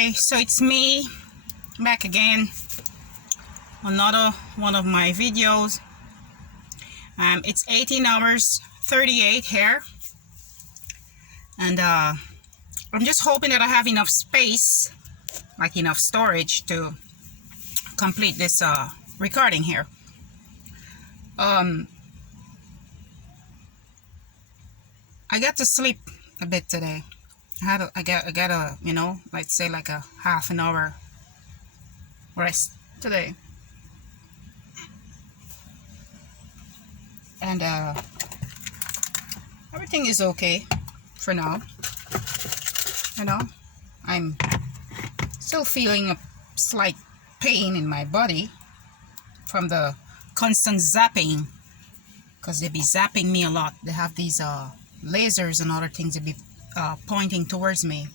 Hi, so it's me back again, another one of my videos. It's 18 hours 38 here, and I'm just hoping that I have enough space, like enough storage to complete this recording here. I got to sleep a bit today. I got a, let's say like a half an hour rest today. And everything is okay for now. I'm still feeling a slight pain in my body from the constant zapping, because they be zapping me a lot. They have these lasers and other things that be pointing towards me,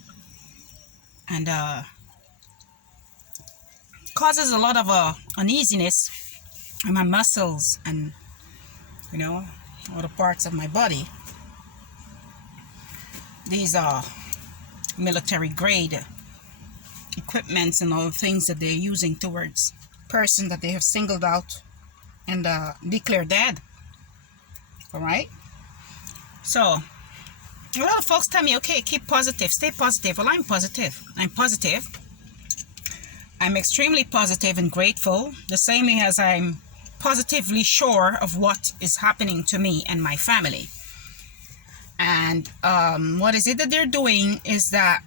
and causes a lot of uneasiness in my muscles and other parts of my body. These are military grade equipments and all the things that they're using towards person that they have singled out and declared dead. All right, so a lot of folks tell me, okay, keep positive, stay positive. Well, I'm positive. I'm extremely positive and grateful, the same way as I'm positively sure of what is happening to me and my family. And what is it that they're doing is that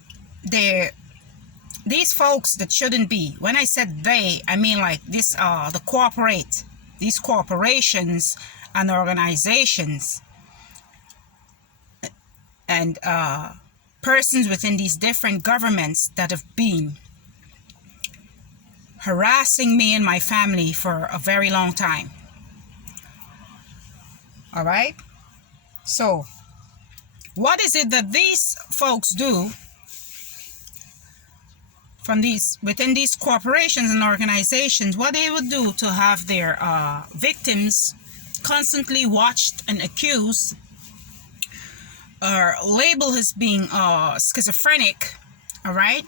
these folks that shouldn't be, when I said they, I mean like these corporations and organizations and persons within these different governments that have been harassing me and my family for a very long time. All right, so what is it that these folks do from within these corporations and organizations? What they would do to have their victims constantly watched and accused or labeled as being schizophrenic, all right,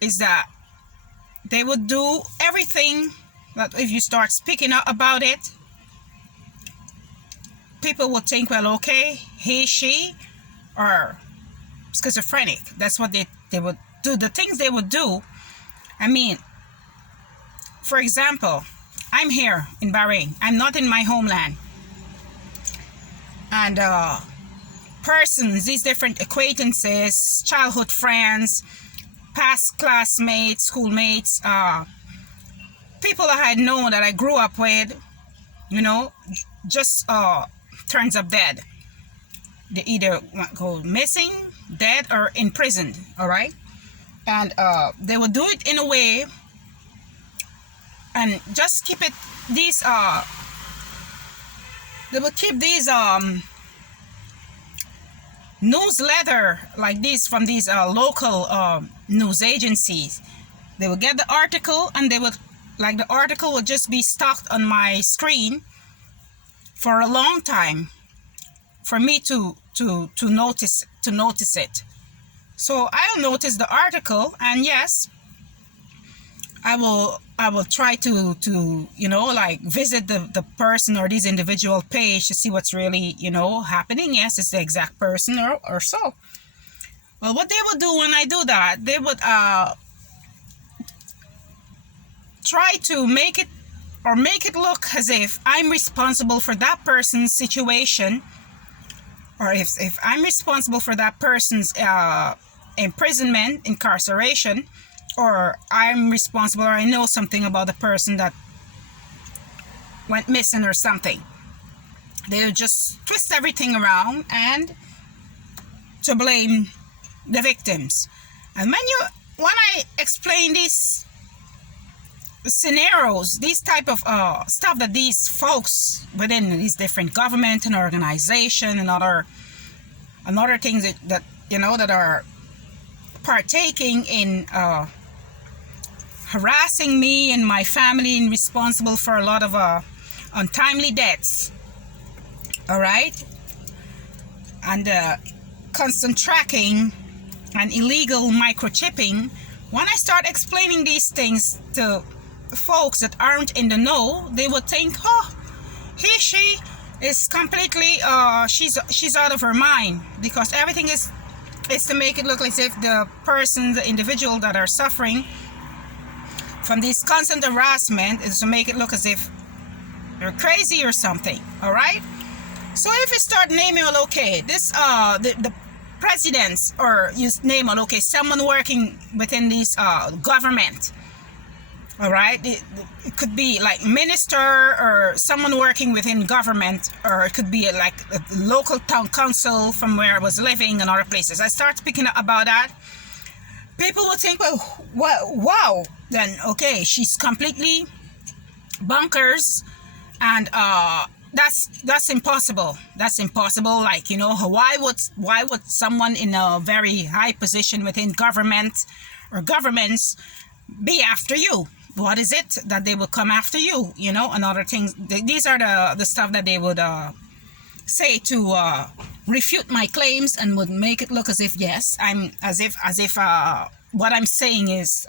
is that they would do everything that if you start speaking out about it, people would think, well, okay, she are schizophrenic. That's what they would do. The things they would do, I mean, for example, I'm here in Bahrain. I'm not in my homeland. And persons, these different acquaintances, childhood friends, past classmates, schoolmates, people that I had known that I grew up with, just turns up dead. They either go missing, dead, or imprisoned, all right? And they will do it in a way and just keep it, they will keep these newsletter like this from these local news agencies. They will get the article and they would, like, the article will just be stuck on my screen for a long time for me to notice it. So I'll notice the article, and yes, I will try to like visit the person or this individual page to see what's really happening. Yes, it's the exact person or so. Well, what they would do when I do that, they would try to make it look as if I'm responsible for that person's situation, or if I'm responsible for that person's imprisonment, incarceration, or I'm responsible, or I know something about the person that went missing or something. They'll just twist everything around and to blame the victims. And when I explain these scenarios, these type of stuff that these folks within these different government and organization and other things that that are partaking in harassing me and my family and responsible for a lot of untimely deaths, all right, and constant tracking and illegal microchipping, when I start explaining these things to folks that aren't in the know, they would think, oh, she is completely she's out of her mind, because everything is to make it look as if the person, the individual that are suffering from this constant harassment, is to make it look as if they're crazy or something. All right. So if you start naming, well, okay, this the presidents, or you name, well, okay, someone working within this government. All right, it could be like minister, or someone working within government, or it could be like a local town council from where I was living and other places. I start speaking about that. People will think, well, wow, then okay, she's completely bonkers, and that's impossible. That's impossible. Like, you know, why would someone in a very high position within government or governments be after you? What is it that they will come after you, you know, and other things? These are the stuff that they would say to refute my claims, and would make it look as if, yes, I'm as if what I'm saying is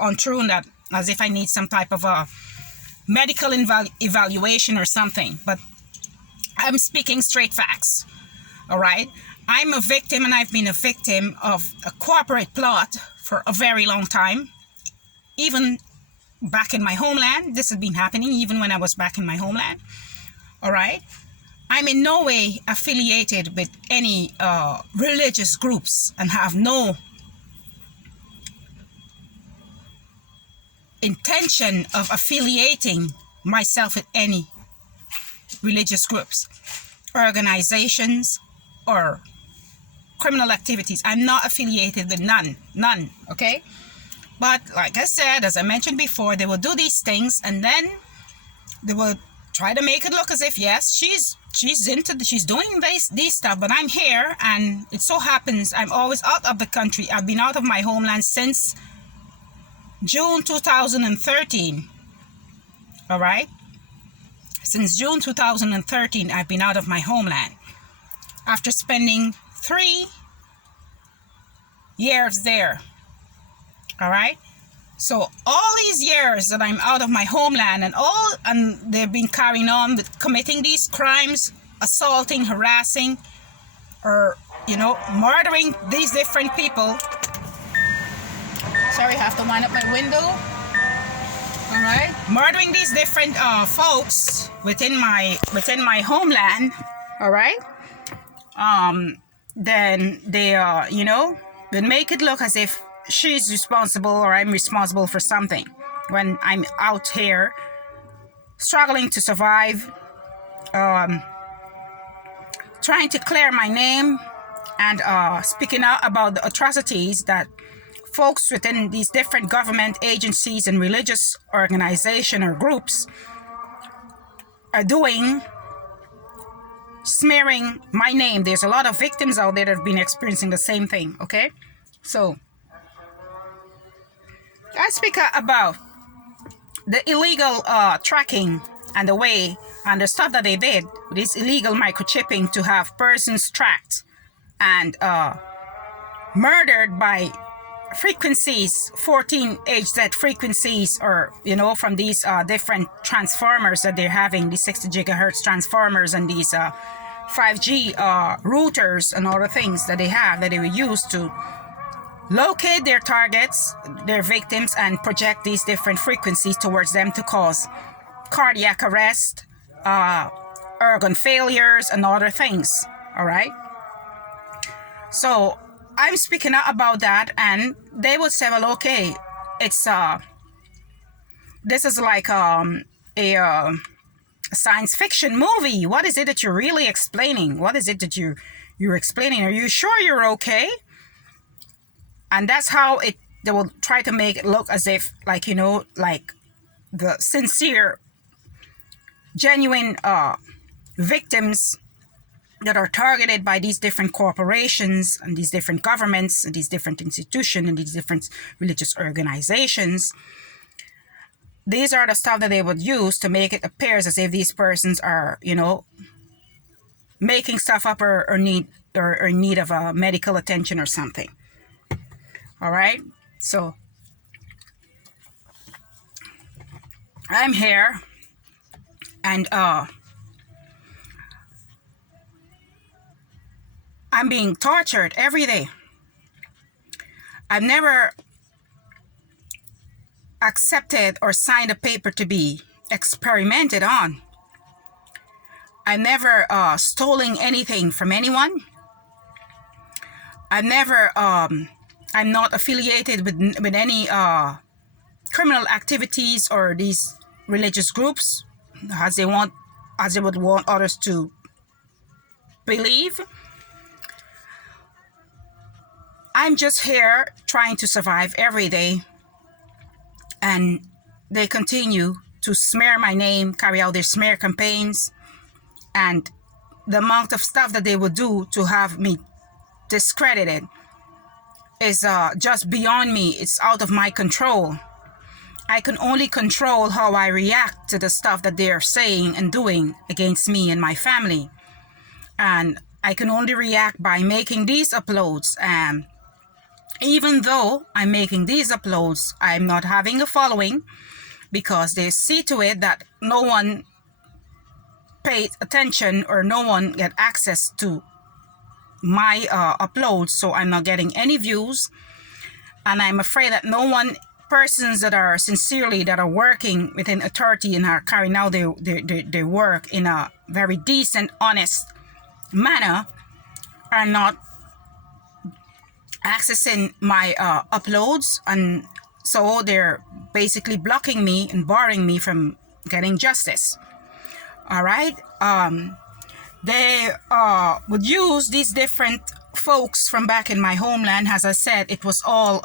untrue, and that as if I need some type of a medical evaluation or something. But I'm speaking straight facts. All right, I'm a victim, and I've been a victim of a corporate plot for a very long time. Even back in my homeland, this has been happening even when I was back in my homeland. All right. I'm in no way affiliated with any religious groups, and have no intention of affiliating myself with any religious groups, organizations, or criminal activities. I'm not affiliated with none. Okay. But like I said, as I mentioned before, they will do these things, and then they will try to make it look as if, yes, she's doing these stuff, but I'm here, and it so happens I'm always out of the country. I've been out of my homeland since June 2013. All right? Since June 2013, I've been out of my homeland after spending 3 years there. All right. So all these years that I'm out of my homeland, and they've been carrying on with committing these crimes, assaulting, harassing, or, you know, murdering these different people. Sorry, I have to wind up my window. All right. Murdering these different folks within my homeland. All right. Then they you know, would make it look as if she's responsible, or I'm responsible for something, when I'm out here struggling to survive, trying to clear my name, and speaking out about the atrocities that folks within these different government agencies and religious organization or groups are doing, smearing my name. There's a lot of victims out there that have been experiencing the same thing. Okay, so I speak about the illegal tracking, and the way and the stuff that they did with this illegal microchipping to have persons tracked and murdered by frequencies, 14 HZ frequencies, or, you know, from these different transformers that they're having, these 60 gigahertz transformers, and these 5G routers and other things that they have, that they will use to locate their targets, their victims, and project these different frequencies towards them to cause cardiac arrest, organ failures, and other things. All right. So I'm speaking out about that, and they would say, well, okay, it's this is like a science fiction movie. What is it that you're really explaining? What is it that you're explaining? Are you sure you're okay? And that's how they will try to make it look as if, like, you know, like the sincere, genuine victims that are targeted by these different corporations and these different governments and these different institutions and these different religious organizations. These are the stuff that they would use to make it appear as if these persons are, you know, making stuff up, or in need of medical attention or something. All right. So I'm here, and I'm being tortured every day. I've never accepted or signed a paper to be experimented on. I've never stolen anything from anyone. I've never I'm not affiliated with any criminal activities or these religious groups as they would want others to believe. I'm just here trying to survive every day, and they continue to smear my name, carry out their smear campaigns, and the amount of stuff that they would do to have me discredited is just beyond me. It's out of my control. I can only control how I react to the stuff that they're saying and doing against me and my family. And I can only react by making these uploads. And even though I'm making these uploads, I'm not having a following, because they see to it that no one paid attention or no one get access to my uploads. So I'm not getting any views. And I'm afraid that no one persons that are sincerely that are working within authority and are carrying out their work in a very decent, honest manner are not accessing my uploads, and so they're basically blocking me and barring me from getting justice. All right. They would use these different folks from back in my homeland. As I said, it was all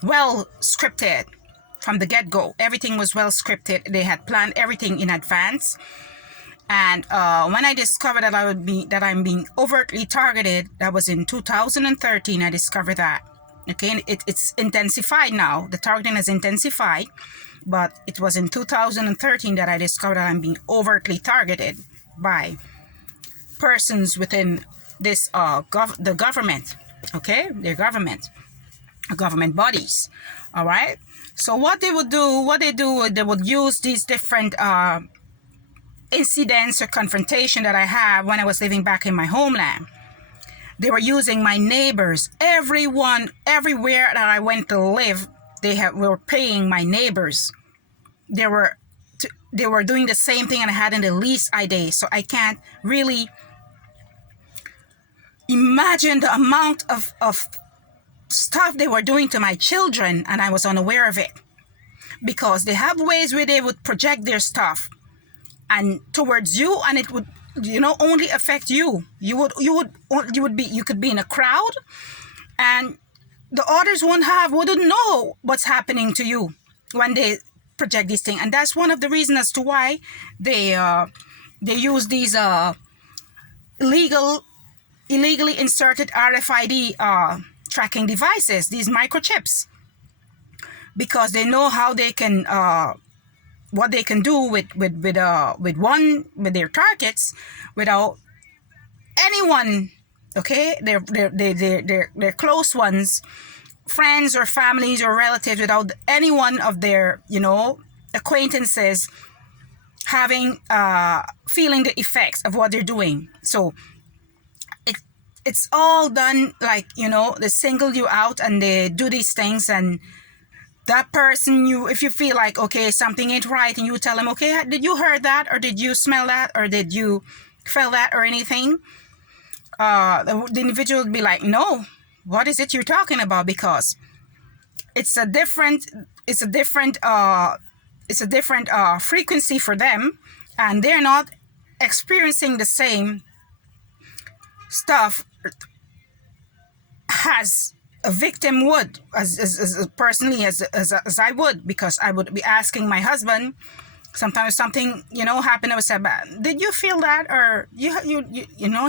well scripted from the get-go. Everything was well scripted. They had planned everything in advance. And when I discovered that I'm being overtly targeted, that was in 2013. I discovered that. Okay, it's intensified now. The targeting has intensified, but it was in 2013 that I discovered that I'm being overtly targeted by persons within this the government. Okay, their government bodies. All right. So what they would use these different incidents or confrontation that I had when I was living back in my homeland. They were using my neighbors. Everyone, everywhere that I went to live, were paying my neighbors. They were doing the same thing that I had in the lease ID. So I can't really imagine the amount of stuff they were doing to my children, and I was unaware of it, because they have ways where they would project their stuff and towards you, and it would only affect you. You could be in a crowd, and the others wouldn't know what's happening to you when they project these things. And that's one of the reasons as to why they use these illegally inserted RFID tracking devices, these microchips, because they know how they can what they can do with their targets without anyone. Okay, their close ones, friends or families or relatives, without any one of their acquaintances having feeling the effects of what they're doing. So it's all done like, they single you out and they do these things, and that person, if you feel like, okay, something ain't right, and you tell them, okay, did you heard that, or did you smell that, or did you feel that, or anything, the individual would be like, no, what is it you're talking about? Because it's a different frequency for them, and they're not experiencing the same stuff as a victim would, as personally as I would, because I would be asking my husband sometimes something happened. I would say, did you feel that, or you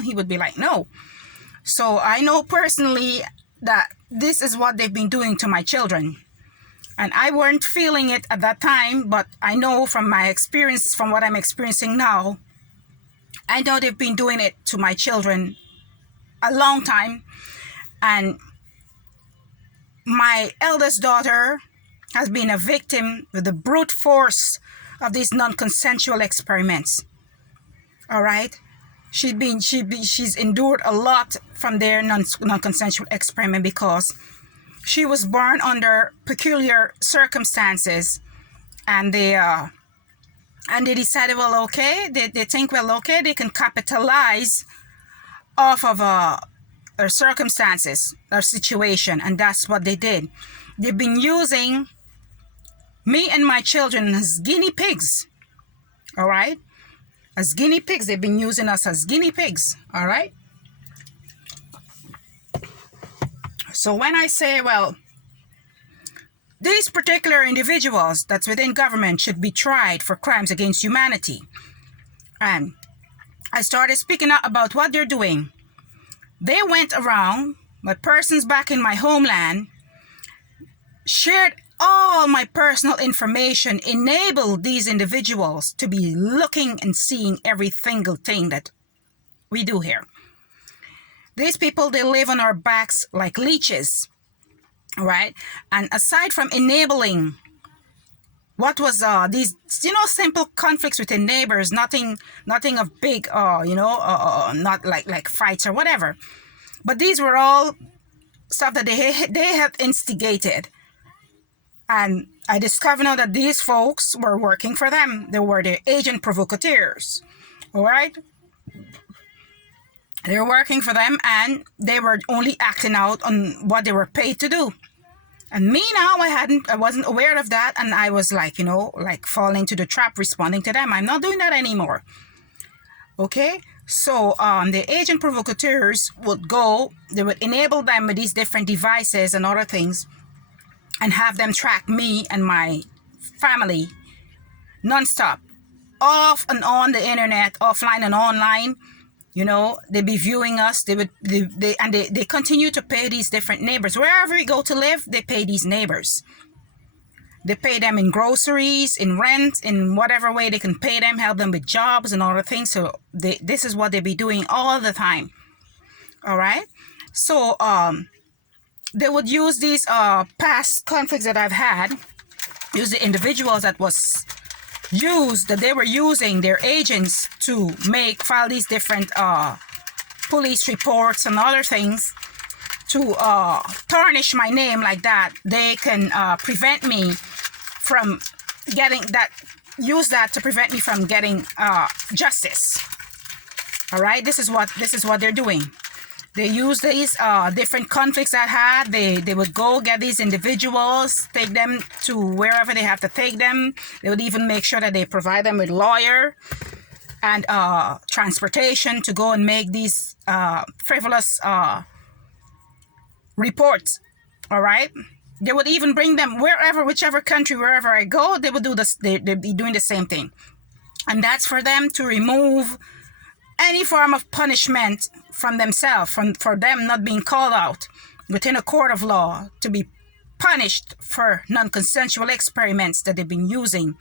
he would be like, no. So I know personally that this is what they've been doing to my children, and I weren't feeling it at that time, but I know from my experience, from what I'm experiencing now, I know they've been doing it to my children a long time. And my eldest daughter has been a victim of the brute force of these non-consensual experiments. All right, she's endured a lot from their non-consensual experiment because she was born under peculiar circumstances, and they decided, well, okay, they think, well, okay, they can capitalize off of their circumstances, their situation, and that's what they did. They've been using me and my children as guinea pigs. All right, as guinea pigs. They've been using us as guinea pigs. All right. So when I say, well, these particular individuals that's within government should be tried for crimes against humanity, and I started speaking out about what they're doing. They went around, my persons back in my homeland, shared all my personal information, enabled these individuals to be looking and seeing every single thing that we do here. These people, they live on our backs like leeches, right? And aside from enabling what was these, simple conflicts within neighbors, nothing of big, not like fights or whatever, but these were all stuff that they have instigated. And I discovered now that these folks were working for them. They were the agent provocateurs, all right? They were working for them, and they were only acting out on what they were paid to do. And me now, I wasn't aware of that, and I was like, falling into the trap, responding to them. I'm not doing that anymore. Okay? So the agent provocateurs would go, they would enable them with these different devices and other things, and have them track me and my family nonstop, off and on the internet, offline and online. They'd be viewing us. They continue to pay these different neighbors. Wherever we go to live, they pay these neighbors. They pay them in groceries, in rent, in whatever way they can pay them, help them with jobs and other things. So this is what they be doing all the time. All right. So they would use these past conflicts that I've had, use the individuals that they were using their agents to file these different police reports and other things to tarnish my name like that. They can prevent me from getting that, use that to prevent me from getting justice. All right, this is what they're doing. They use these different conflicts I had. They would go get these individuals, take them to wherever they have to take them. They would even make sure that they provide them with lawyer and transportation to go and make these frivolous reports. All right. They would even bring them whichever country, wherever I go, they would do this. They'd be doing the same thing. And that's for them to remove any form of punishment from themselves, for them not being called out within a court of law to be punished for non-consensual experiments that they've been using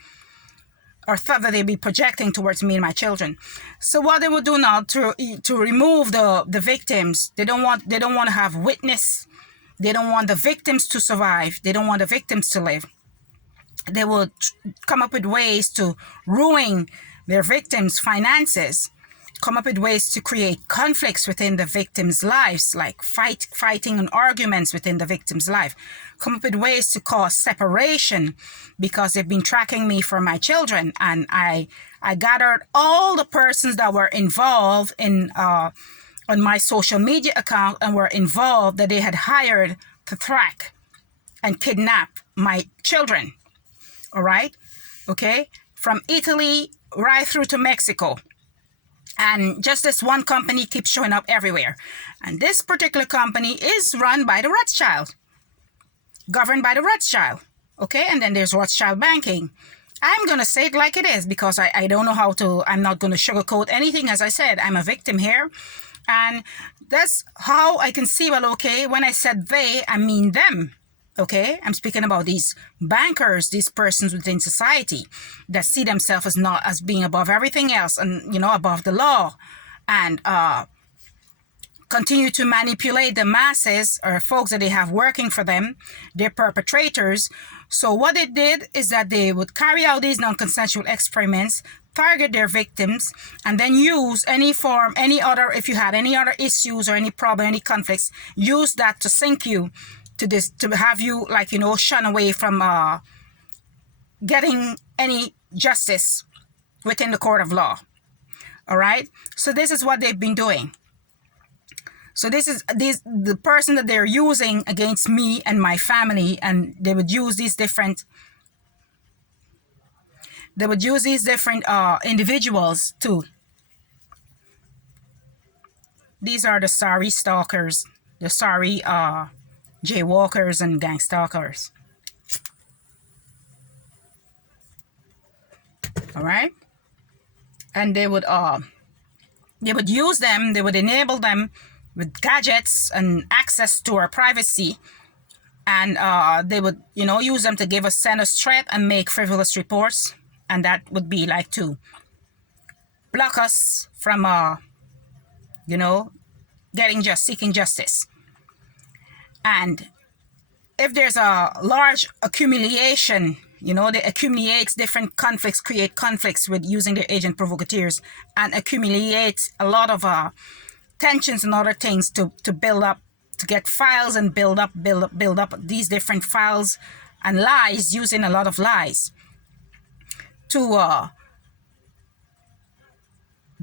or thought that they'd be projecting towards me and my children. So what they would do now to remove the victims, they don't want to have witness. They don't want the victims to survive. They don't want the victims to live. They will come up with ways to ruin their victims' finances, come up with ways to create conflicts within the victims' lives, like fighting and arguments within the victim's life, come up with ways to cause separation because they've been tracking me for my children. And I gathered all the persons that were involved in on my social media account and were involved, that they had hired to track and kidnap my children. All right. Okay. From Italy right through to Mexico. And just this one company keeps showing up everywhere. And this particular company is run by the Rothschild, governed by the Rothschild. Okay. And then there's Rothschild banking. I'm going to say it like it is because I don't know how to, I'm not going to sugarcoat anything. As I said, I'm a victim here. And that's how I can see, well, okay, when I said they, I mean them. Okay, I'm speaking about these bankers, these persons within society that see themselves as being above everything else and, above the law, and continue to manipulate the masses or folks that they have working for them, their perpetrators. So what they did is that they would carry out these non-consensual experiments, target their victims, and then use any form, any other, if you had any other issues or any problem, any conflicts, use that to sink you to this, to have you, like, you know, shun away from getting any justice within the court of law. All right. So this is what they've been doing. So this is the person that they're using against me and my family, and they would use these different individuals too. These are the sorry stalkers, the sorry jaywalkers and gang stalkers. All right. And they would use them, they would enable them with gadgets and access to our privacy, and they would, you know, use them to send us threat and make frivolous reports, and that would be like to block us from you know, seeking justice. And if there's a large accumulation, you know, they accumulate different conflicts, create conflicts with using their agent provocateurs, and accumulate a lot of tensions and other things to build up, to get files and build up these different files and lies, using a lot of lies to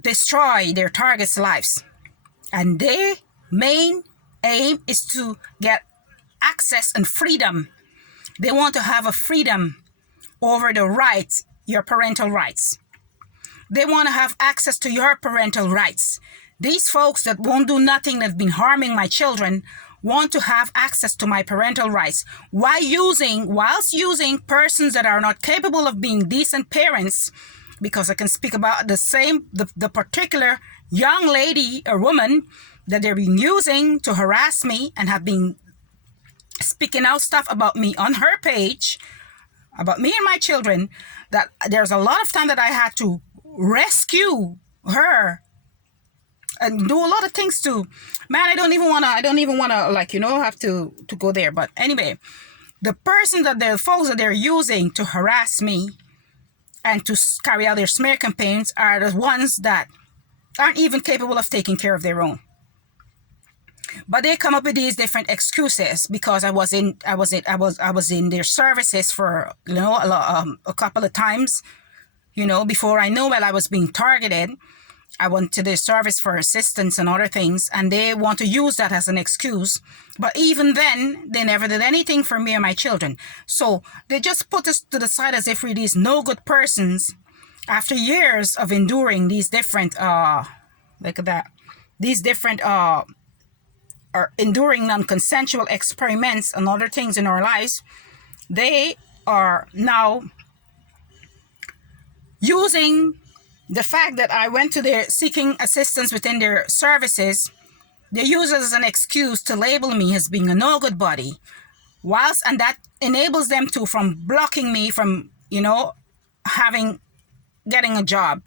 destroy their targets' lives. And their main aim is to get access and freedom. They want to have a freedom over the rights, your parental rights. They want to have access to your parental rights. These folks that won't do nothing, that've been harming my children, want to have access to my parental rights whilst using persons that are not capable of being decent parents, because I can speak about the particular young lady or woman that they've been using to harass me and have been speaking out stuff about me on her page, about me and my children, that there's a lot of time that I had to rescue her and do a lot of things to, man, I don't even want to like, you know, have to go there. But anyway, the folks that they're using to harass me and to carry out their smear campaigns are the ones that aren't even capable of taking care of their own. But they come up with these different excuses because I was in their services for, you know, a couple of times, you know, before I knew, while I was being targeted. I went to their service for assistance and other things, and they want to use that as an excuse. But even then, they never did anything for me or my children. So they just put us to the side as if we're these no good persons after years of enduring these different, enduring non-consensual experiments and other things in our lives. They are now using the fact that I went to their seeking assistance within their services. They use it as an excuse to label me as being a no good body, and that enables them to from blocking me from, you know, getting a job.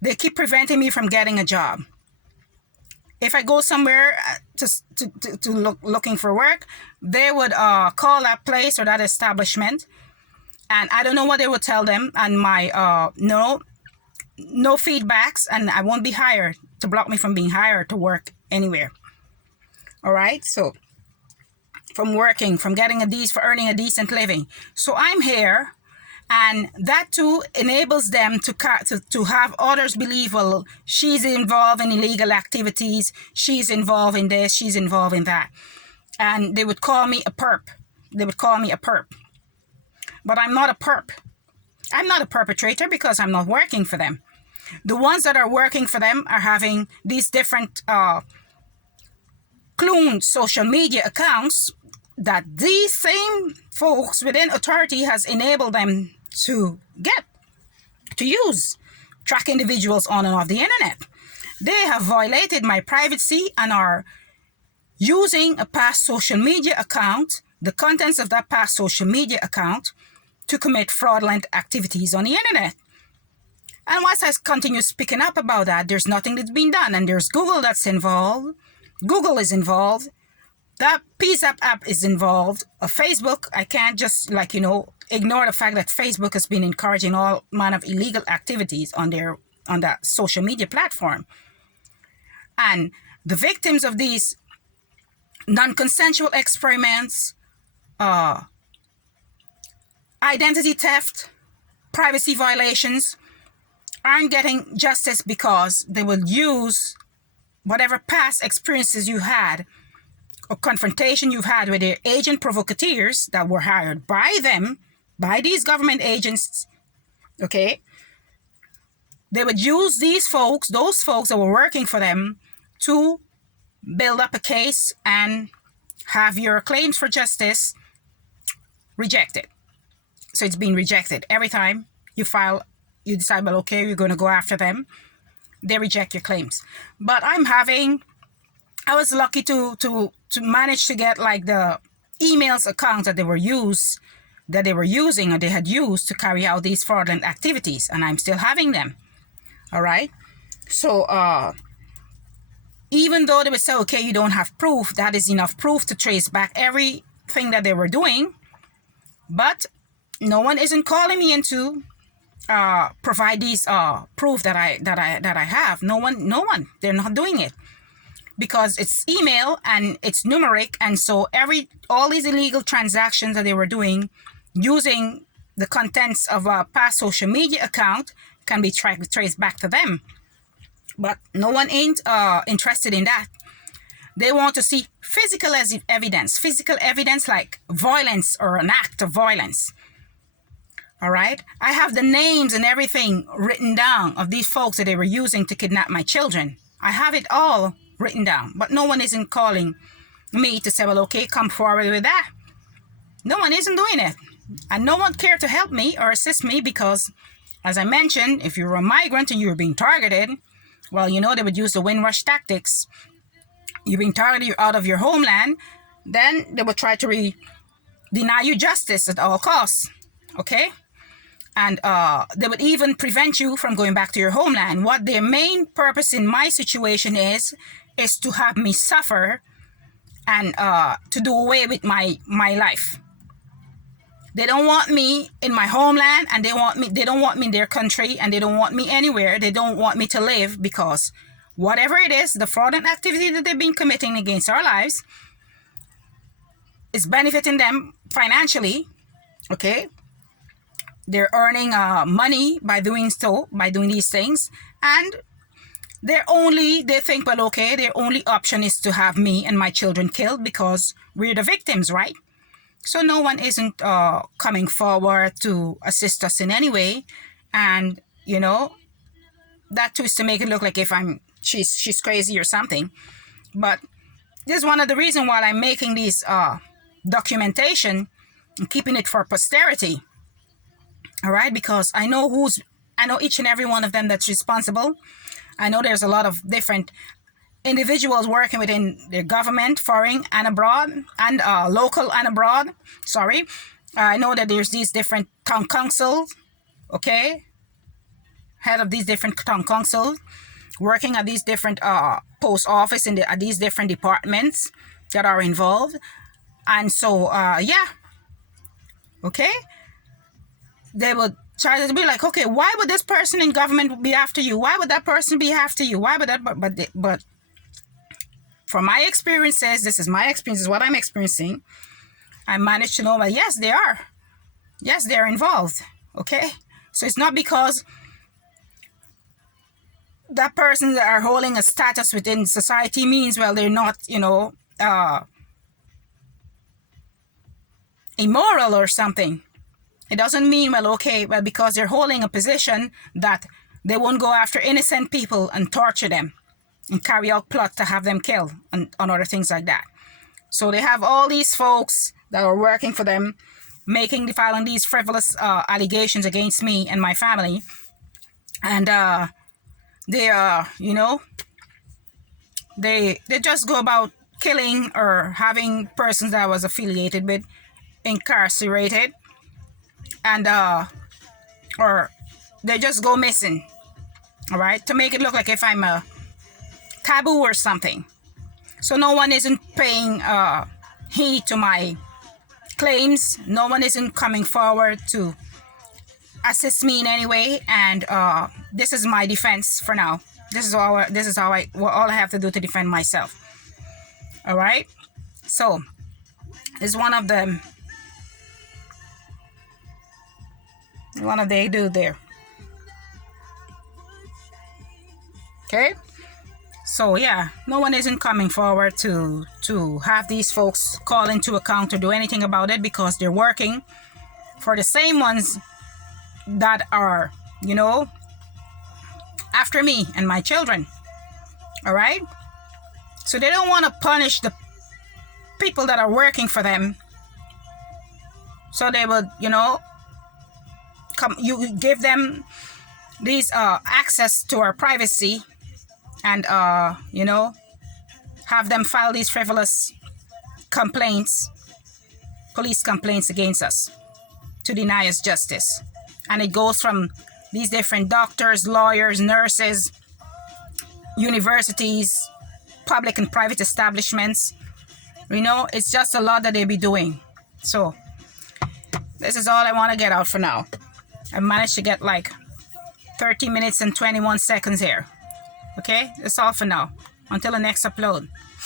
They keep preventing me from getting a job. If I go somewhere looking for work, they would call that place or that establishment, and I don't know what they would tell them, and my no feedbacks, and I won't be hired, to block me from being hired to work anywhere. All right, so from earning a decent living. So I'm here, and that too enables them to have others believe, well, she's involved in illegal activities, she's involved in this, she's involved in that, and they would call me a perp. But I'm not a perp. I'm not a perpetrator because I'm not working for them. The ones that are working for them are having these different cloned social media accounts that these same folks within authority has enabled them to track individuals on and off the internet. They have violated my privacy and are using a past social media account, the contents of that past social media account, to commit fraudulent activities on the internet. And once I continue speaking up about that, there's nothing that's been done. And there's Google that's involved. Google is involved. That Peace app is involved. Facebook, I can't just ignore the fact that Facebook has been encouraging all manner of illegal activities on that social media platform. And the victims of these non-consensual experiments, identity theft, privacy violations, aren't getting justice because they will use whatever past experiences you had or confrontation you've had with their agent provocateurs that were hired by them, by these government agents, okay? They would use those folks that were working for them, to build up a case and have your claims for justice rejected. So it's been rejected. Every time you decide, well, okay, you're going to go after them, they reject your claims. But I was lucky to manage to get like the emails account that they were using or they had used to carry out these fraudulent activities, and I'm still having them. All right. So even though they would say, okay, you don't have proof, that is enough proof to trace back everything that they were doing. But no one isn't calling me in to provide these proof that I have. No one. They're not doing it because it's email and it's numeric, and so all these illegal transactions that they were doing using the contents of a past social media account can be traced back to them. But no one ain't interested in that. They want to see physical evidence like violence or an act of violence. All right. I have the names and everything written down of these folks that they were using to kidnap my children. I have it all written down, but no one isn't calling me to say, well, okay, come forward with that. No one isn't doing it. And no one cared to help me or assist me because, as I mentioned, if you're a migrant and you're being targeted, well, they would use the Windrush tactics. You're being targeted, you're out of your homeland, then they would try to deny you justice at all costs. Okay? And they would even prevent you from going back to your homeland. What their main purpose in my situation is to have me suffer and to do away with my life. They don't want me in my homeland, and they don't want me in their country, and they don't want me anywhere. They don't want me to live because whatever it is, the fraudulent activity that they've been committing against our lives is benefiting them financially. Okay? They're earning money by doing these things, and they think, well, okay, their only option is to have me and my children killed because we're the victims, right? So no one isn't coming forward to assist us in any way, and that too is to make it look like she's crazy or something. But this is one of the reasons why I'm making these documentation and keeping it for posterity. All right, because I know each and every one of them that's responsible. I know there's a lot of different individuals working within the government, foreign and abroad, and local and abroad. Sorry. I know that there's these different town councils, okay? Head of these different town councils working at these different post office at these different departments that are involved. And so, yeah. Okay? They would try to be like, okay, why would this person in government be after you? Why would that person be after you? Why would that? But from my experiences, this is my experience, this is what I'm experiencing. I managed to know that yes, they are. Yes, they're involved. Okay, so it's not because that person that are holding a status within society means, well, they're not, immoral or something. It doesn't mean, well, because they're holding a position that they won't go after innocent people and torture them and carry out plot to have them killed and other things like that. So they have all these folks that are working for them, filing these frivolous allegations against me and my family. And they they just go about killing or having persons that I was affiliated with incarcerated, and or they just go missing. all right, to make it look like if I'm a taboo or something. So no one isn't paying heed to my claims. No one isn't coming forward to assist me in any way, and this is my defense for now. This is all I have to do to defend myself. All right, so is one of them. One of they do there. Okay, so yeah, no one isn't coming forward to have these folks call into account or do anything about it, because they're working for the same ones that are, you know, after me and my children. All right, so they don't want to punish the people that are working for them, so they would, you know, you give them these access to our privacy, and you know, have them file these frivolous complaints, police complaints against us, to deny us justice. And it goes from these different doctors, lawyers, nurses, universities, public and private establishments. You know, it's just a lot that they be doing. So this is all I want to get out for now. I managed to get like 30 minutes and 21 seconds here. Okay, that's all for now. Until the next upload.